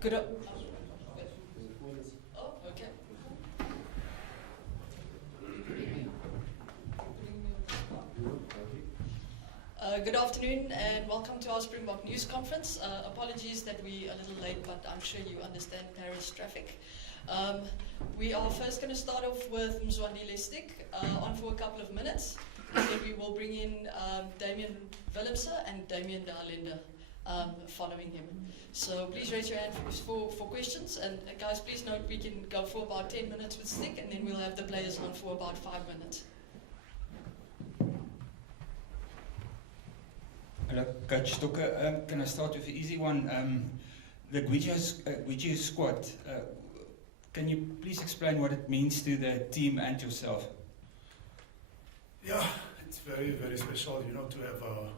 Good, okay. Good afternoon and welcome to our Springbok News Conference. Apologies that we're a little late, but I'm sure you understand Paris traffic. We are first going to start off with Mzwandile Stick on for a couple of minutes. And then we will bring in Damian Willemse and Damian de Allende following him. So please raise your hand for questions. And guys, please note we can go for about 10 minutes with Stick, and then we'll have the players on for about 5 minutes. Hello, Coach Stocker. Can I start with the easy one? The Guijo squad. Can you please explain what it means to the team and yourself? Yeah, it's very, very special, you know, to have our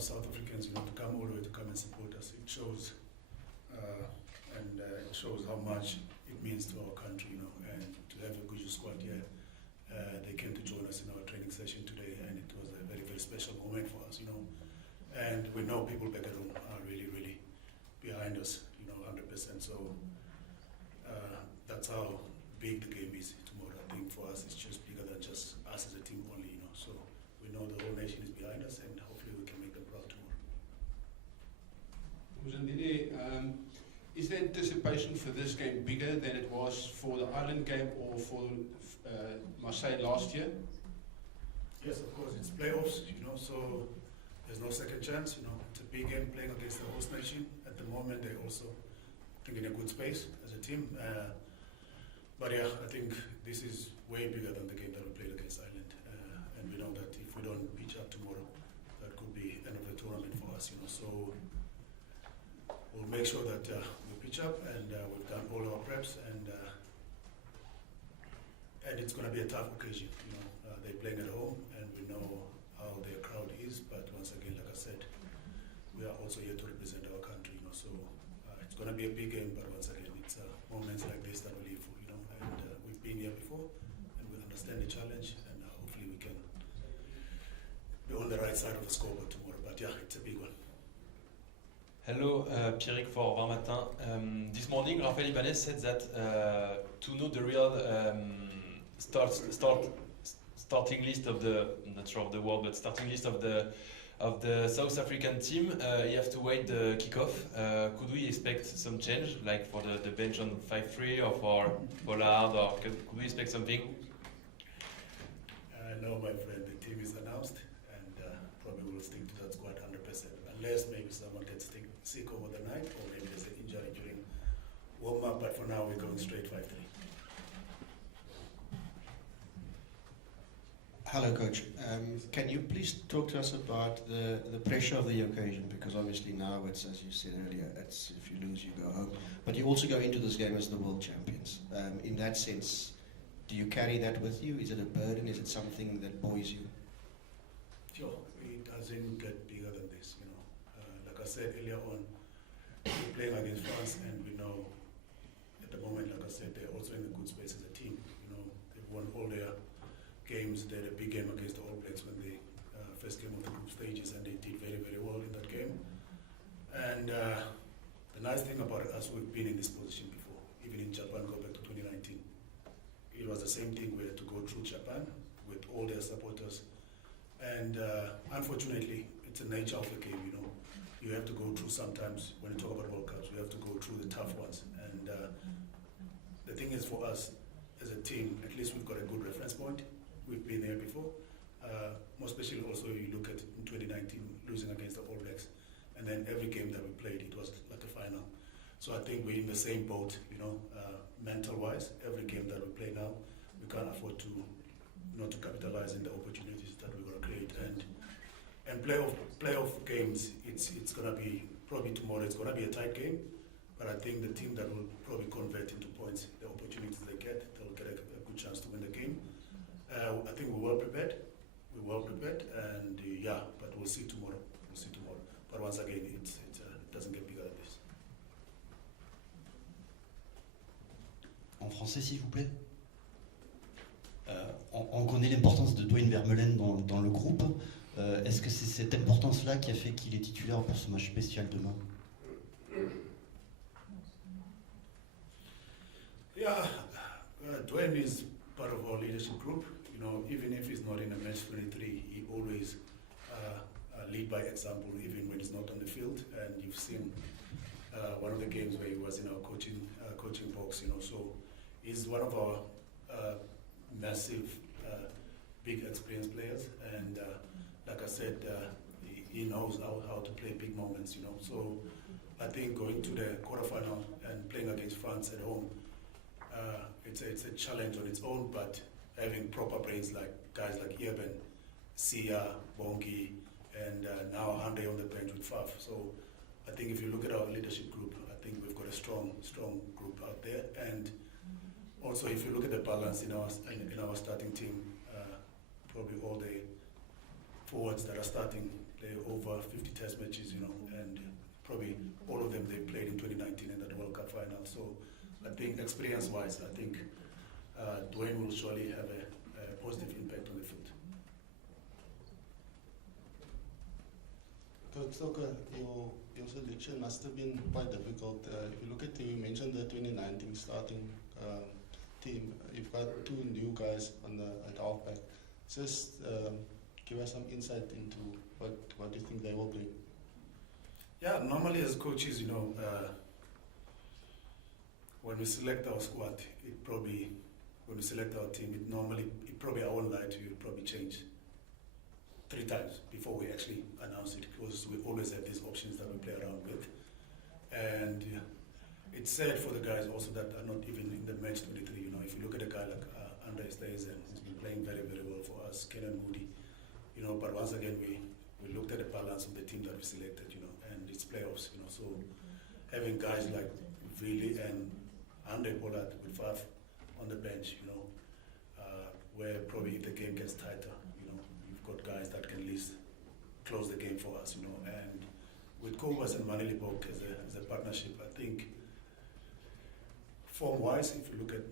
South Africans, you know, to come all the way to come and support us. It shows, it shows how much it means to our country, you know, and to have a Guijo squad here. They came to join us in our training session today, and it was a very, very special moment for us, you know. And we know people back at home are really, really behind us, you know, 100%. So that's how big the game is tomorrow. I think for us, it's just bigger than just us as a team only, you know. So we know the whole nation is behind us, and hopefully we can make them proud tomorrow. Mzwandile, is the anticipation for this game bigger than it was for the Ireland game or for Marseille last year? Yes, of course, it's playoffs, you know, so there's no second chance, you know. It's a big game playing against the host nation. At the moment, they're also, I think, in a good space as a team. But yeah, I think this is way bigger than the game that we played against Ireland. And we know that if we don't pitch up tomorrow, that could be end of the tournament for us, you know. So we'll make sure that we pitch up, and we've done all our preps, and it's going to be a tough occasion, you know. They're playing at home, and we know how their crowd is, but once again, like I said, we are also here to represent our country, you know. So it's going to be a big game, but once again, it's moments like this that we live for, you know. And we've been here before, and we understand the challenge, and hopefully we can be on the right side of the scoreboard tomorrow. But yeah, it's a big one. Hello, Pierrick for Var Matin. This morning, Raphael Ibanez said that to know the real starting list of the, I'm not sure of the word, but starting list of the South African team, you have to wait the kickoff. Could we expect some change, like for the bench on 5-3 or for Pollard, or could we expect something? No, my friend, the team is announced, and probably will stick to that squad 100%, unless maybe someone gets sick over the night, or maybe there's an injury during warm-up, but for now we're going straight 5-3. Hello, Coach. Can you please talk to us about the pressure of the occasion? Because obviously now it's, as you said earlier, it's if you lose, you go home. But you also go into this game as the world champions. In that sense, do you carry that with you? Is it a burden? Is it something that buoys you? Sure, it doesn't get bigger than this, you know. Like I said earlier on, we're playing against France, and we know at the moment, like I said, they're also in a good space as a team. You know, they've won all their games. They had a big game against the All Blacks when they first came of the group stages, and they did very, very well in that game. And the nice thing about us, we've been in this position before, even in Japan, go back to 2019. It was the same thing. We had to go through Japan with all their supporters. And unfortunately, it's the nature of the game, you know. You have to go through sometimes, when you talk about World Cups, we have to go through the tough ones. And the thing is for us, as a team, at least we've got a good reference point. We've been there before. More especially also, you look at in 2019, losing against the All Blacks. And then every game that we played, it was like a final. So I think we're in the same boat, you know, mental-wise. Every game that we play now, we can't afford to not to capitalize on the opportunities that we're going to create. And playoff games, it's going to be, probably tomorrow, it's going to be a tight game. But I think the team that will probably convert into points, the opportunities they get, they'll get a good chance to win the game. I think we're well prepared. We're well prepared, and yeah, but we'll see tomorrow. We'll see tomorrow. But once again, it doesn't get bigger than this. En français, s'il vous plaît. On connaît l'importance de Dwayne Vermeulen dans le groupe. Est-ce que c'est cette importance-là qui a fait qu'il est titulaire pour ce match spécial demain? Yeah, Dwayne is part of our leadership group. You know, even if he's not in a match 23, he always lead by example, even when he's not on the field. And you've seen one of the games where he was in our coaching box. You know, so he's one of our massive, big experienced players. And like I said, he knows how to play big moments. You know, so I think going to the quarterfinal and playing against France at home. It's a challenge on its own, but having proper brains like guys like Eben, Sia, Bongi, and now Hande on the bench with Faf. So I think if you look at our leadership group, I think we've got a strong group out there. And also if you look at the balance in our starting team, probably all the forwards that are starting, they're over 50 test matches, you know, and probably all of them they played in 2019 in the World Cup final. So I think experience-wise, I think Dwayne will surely have a positive impact on the field. Coach Stoker, your selection must have been quite difficult. If you look at you mentioned the 2019 starting team. You've got two new guys at halfback. Just give us some insight into what do you think they will bring. Yeah, normally as coaches, you know, when we select our squad, when we select our team, it probably, I won't lie to you, it probably change 3 times before we actually announce it, because we always have these options that we play around with. And it's sad for the guys also that are not even in the match 23, you know. If you look at a guy like Andre Stays, and he's been playing very, very well for us, Kenan Moody, you know, but once again, we looked at the balance of the team that we selected, you know, and it's playoffs, you know, so having guys like Vili and Andre Pollard with Faf on the bench, you know, where probably if the game gets tighter, you know, you've got guys that can at least close the game for us, you know. And with Kobus and Manili Bok as a partnership, I think form-wise, if you look at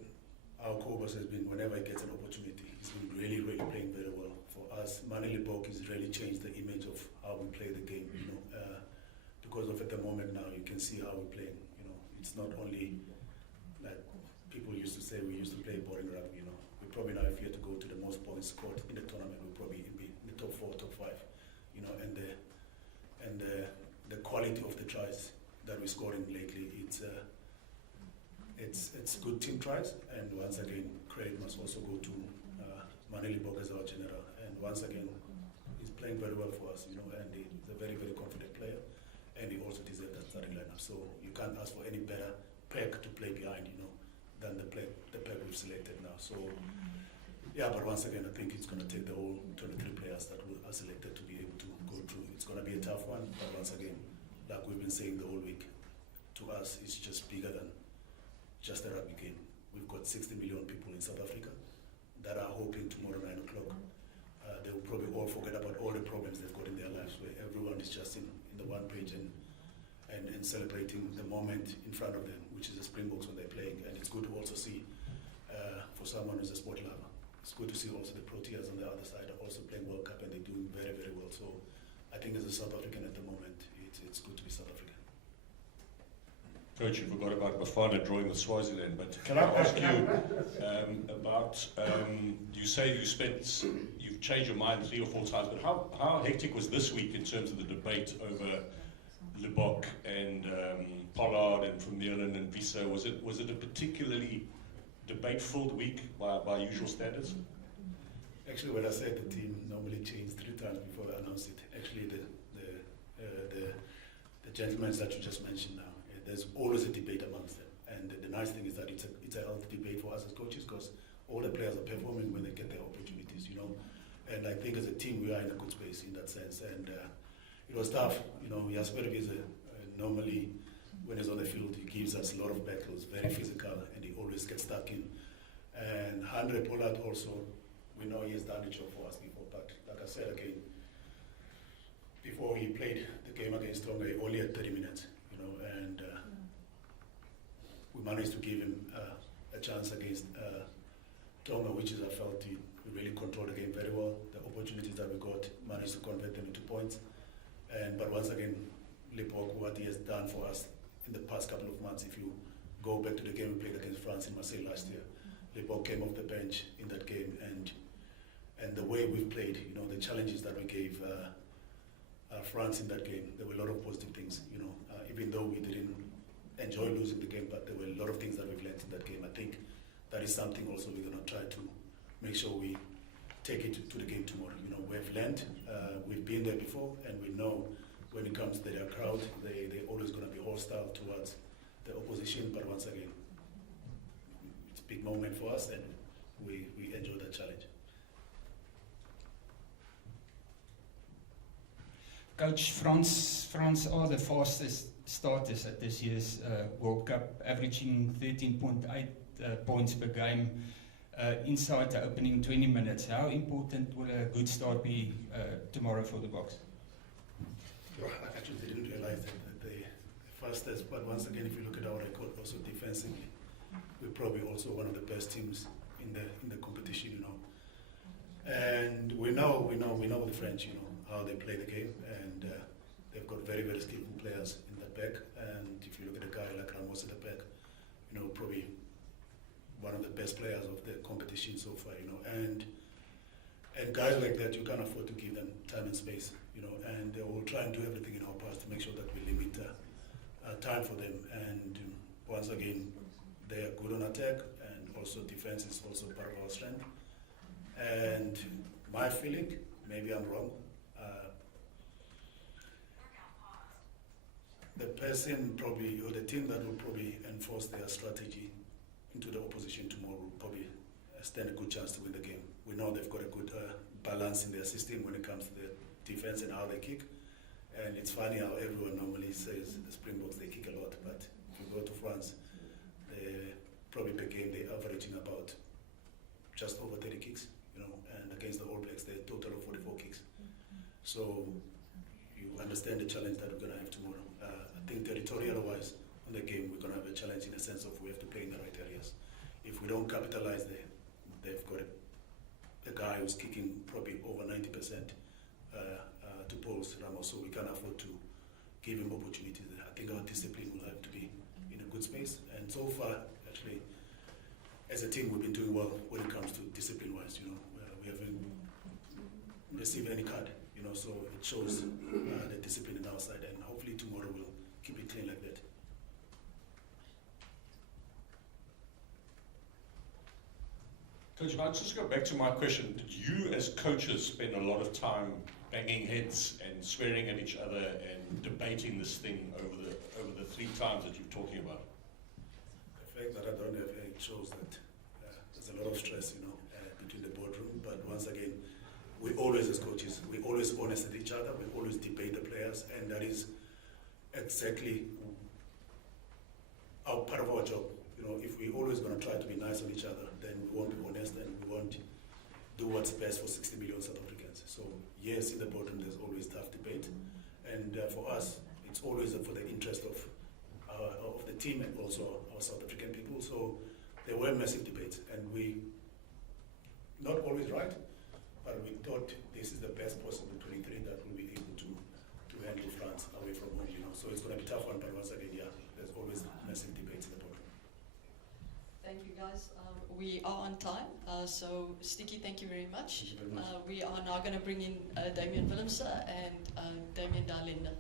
how Kobus has been, whenever he gets an opportunity, he's been really, really playing very well for us. Manili Bok has really changed the image of how we play the game, you know, because of at the moment now you can see how we're playing, you know. It's not only like people used to say we used to play boring rugby, you know. We probably now, if you had to go to the most points scored in the tournament, we'll probably be in the top 4, top 5, you know. And the quality of the tries that we're scoring lately, it's good team tries. And once again, credit must also go to Manili Bok as our general. And once again, he's playing very well for us, you know. And he's a very, very confident player. And he also deserves that starting lineup. So you can't ask for any better pack to play behind, you know, than the pack we've selected now. So yeah, but once again, I think it's going to take the whole 23 players that are selected to be able to go through. It's going to be a tough one, but once again, like we've been saying the whole week, to us, it's just bigger than just a rugby game. We've got 60 million people in South Africa that are hoping tomorrow 9 o'clock. They will probably all forget about all the problems they've got in their lives, where everyone is just in the one page and celebrating the moment in front of them, which is the Springboks when they're playing. And it's good to also see, for someone who's a sport lover, it's good to see also the Proteas on the other side are also playing World Cup, and they're doing very, very well. So I think as a South African at the moment, it's good to be South African. Coach, you forgot about Bafana drawing with Swaziland, but can I ask you about, you say you've changed your mind 3 or 4 times, but how hectic was this week in terms of the debate over Lebok and Pollard and Vermeulen and Visa? Was it a particularly debate-filled week by usual standards? Actually, when I said the team normally changed 3 times before I announced it, actually the gentlemen that you just mentioned now, there's always a debate amongst them. And the nice thing is that it's a healthy debate for us as coaches, because all the players are performing when they get their opportunities, you know. And I think as a team, we are in a good space in that sense. And it was tough, you know. Jasper is normally, when he's on the field, he gives us a lot of battles, very physical, and he always gets stuck in. And Andre Pollard also, we know he has done the job for us before, but like I said again, before he played the game against Tonga, he only had 30 minutes, you know, and we managed to give him a chance against Tonga, which is, I felt, we really controlled the game very well. The opportunities that we got, managed to convert them into points. But once again, Lebok, what he has done for us in the past couple of months, if you go back to the game we played against France in Marseille last year. They both came off the bench in that game, and the way we played, you know, the challenges that we gave France in that game, there were a lot of positive things, you know, even though we didn't enjoy losing the game, but there were a lot of things that we've learned in that game. I think that is something also we're going to try to make sure we take it to the game tomorrow. You know, we've learned, we've been there before, and we know when it comes to their crowd, they're always going to be hostile towards the opposition, but once again, it's a big moment for us, and we enjoy that challenge. Coach, France are the fastest starters at this year's World Cup, averaging 13.8 points per game inside the opening 20 minutes. How important will a good start be tomorrow for the Boks? I actually didn't realize that the fastest, but once again, if you look at our record also defensively, we're probably also one of the best teams in the competition, you know. And we know the French, you know, how they play the game, and they've got very, very skillful players in the back. And if you look at a guy like Ramos at the back, you know, probably one of the best players of the competition so far, you know. And guys like that, you can't afford to give them time and space, you know. And we'll try and do everything in our powers to make sure that we limit time for them. And once again, they are good on attack, and also defense is also part of our strength. And my feeling, maybe I'm wrong, the person probably, or the team that will probably enforce their strategy into the opposition tomorrow will probably stand a good chance to win the game. We know they've got a good balance in their system when it comes to the defense and how they kick. And it's funny how everyone normally says the Springboks, they kick a lot, but if you go to France, they probably per game they're averaging about just over 30 kicks, you know, and against the All Blacks, they're a total of 44 kicks. So you understand the challenge that we're going to have tomorrow. I think territorial-wise on the game, we're going to have a challenge in the sense of we have to play in the right areas. If we don't capitalize there, they've got a guy who's kicking probably over 90% to post, Ramos, so we can't afford to give him opportunities there. I think our discipline will have to be in a good space, and so far, actually, as a team, we've been doing well when it comes to discipline-wise. You know, we haven't received any card, you know, so it shows the discipline on our side, and hopefully tomorrow we'll keep it clean like that. Coach, if I just go back to my question, did you as coaches spend a lot of time banging heads and swearing at each other and debating this thing over the 3 times that you're talking about? The fact that I don't have it shows that there's a lot of stress, you know, between the boardroom. But once again, we always, as coaches, we always honest at each other. We always debate the players, and that is exactly part of our job. You know, if we're always going to try to be nice on each other, then we won't be honest, and we won't do what's best for 60 million South Africans. So yes, in the boardroom, there's always tough debate, and for us, it's always for the interest of the team and also our South African people. So there were massive debates, and we not always right, but we thought this is the best possible 23 that will be able to handle France away from home. You know, so it's going to be a tough one, but once again, yeah, there's always massive debates in the boardroom. Thank you, guys. We are on time, so Sticky, thank you very much. Thank you very much. We are now going to bring in Damian Willemse and Damian de Allende.